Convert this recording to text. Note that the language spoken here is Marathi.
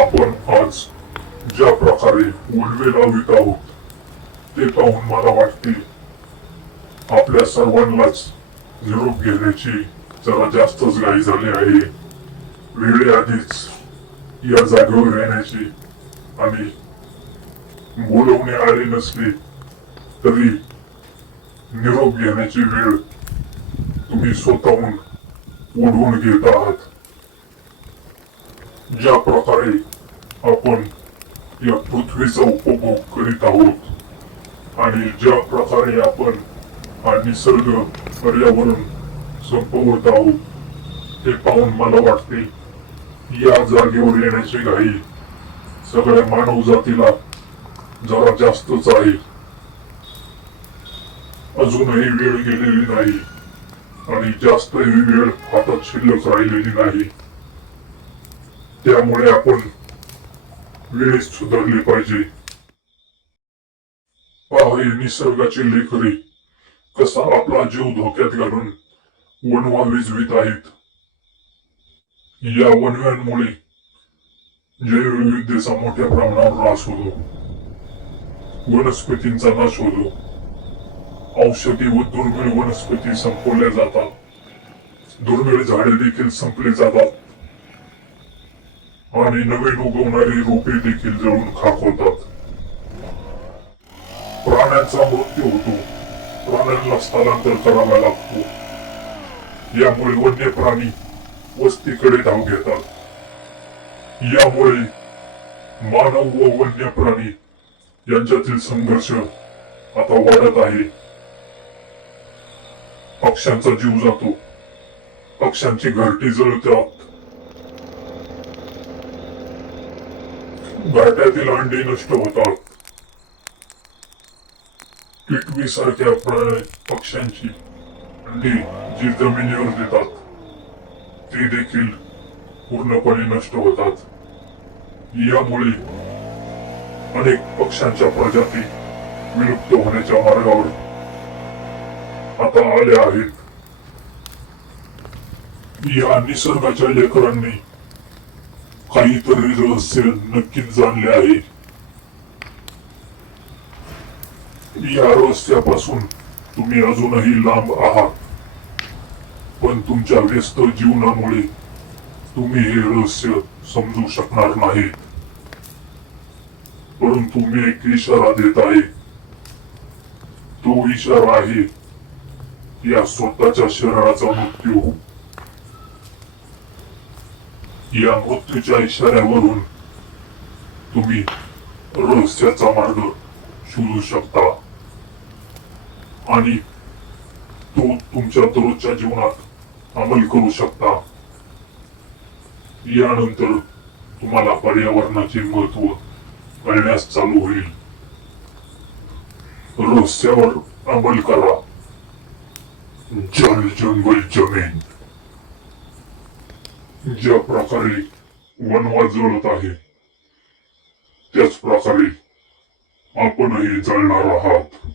आपण आज ज्या प्रकारे उलवे लावित आहोत ते पाहून मला वाटते आपल्या सर्वांनाच निरोप घेण्याची जरा जास्तच घाई झाली आहे. वेळेआधीच या जागेवर येण्याची आणि बोलवणे आले नसले तरी निरोप घेण्याची वेळ तुम्ही स्वतःहून ओढवून घेत आहात. ज्या प्रकारे आपण या पृथ्वीचा उपभोग करीत आहोत आणि ज्या प्रकारे आपण हा निसर्ग पर्यावरण संपवत आहोत ते पाहून मला वाटते या जागेवर येण्याची घाई सगळ्या मानव जातीला जरा जास्तच आहे. अजूनही वेळ गेलेली नाही आणि जास्तही वेळ हातात शिल्लक राहिलेली नाही. त्यामुळे आपण वेळेत सुधारली पाहिजे. पहा ही निसर्गाची लेकरे कसा आपला जीव धोक्यात घालून वणवा विजवीत आहेत. या वणव्यांमुळे जैवविविधतेचा मोठ्या प्रमाणावर ऱ्हास होतो, वनस्पतींचा नाश होतो, औषधी व दुर्मिळ वनस्पती संपवल्या जातात, दुर्मिळ झाडे देखील संपली जातात आणि नवीन उगवणारी रोपे देखील जळून खाक होतात. प्राण्यांचा मृत्यू होतो, प्राण्यांना स्थलांतर करावा लागतो. यामुळे वन्य प्राणी वस्तीकडे धाव घेतात. यामुळे मानव व वन्य प्राणी यांच्यातील संघर्ष आता वाढत आहे. पक्ष्यांचा जीव जातो, पक्ष्यांची घरटी जळतात, घरट्यातील अंडी नष्ट होतात, टिटवी सारख्या पक्ष्यांची अंडी जी जमिनीवर देतात ती देखील पूर्णपणे नष्ट होतात. यामुळे अनेक पक्ष्यांच्या प्रजाती विलुप्त होण्याच्या मार्गावर आता आल्या आहेत. या निसर्गाच्या लेकरांनी काहीतरी रहस्य नक्कीच जाणले आहे. या रहस्यापासून तुम्ही अजूनही लांब आहात, पण तुमच्या व्यस्त जीवनामुळे तुम्ही हे रहस्य समजू शकणार नाही. परंतु मी एक इशारा देत आहे. तो इशारा आहे या स्वतःच्या शरीराचा मृत्यू. या मृत्यूच्या इशाऱ्यावरून तुम्ही रहस्याचा मार्ग शोधू शकता आणि तो तुमच्या दररोजच्या जीवनात अंमल करू शकता. यानंतर तुम्हाला पर्यावरणाचे महत्व कळण्यास चालू होईल. रहस्यावर अंमल करा. जल जंगल जमीन. ज्या प्रकारे वनवा जळत आहे त्याच प्रकारे आपणही जळणार आहात.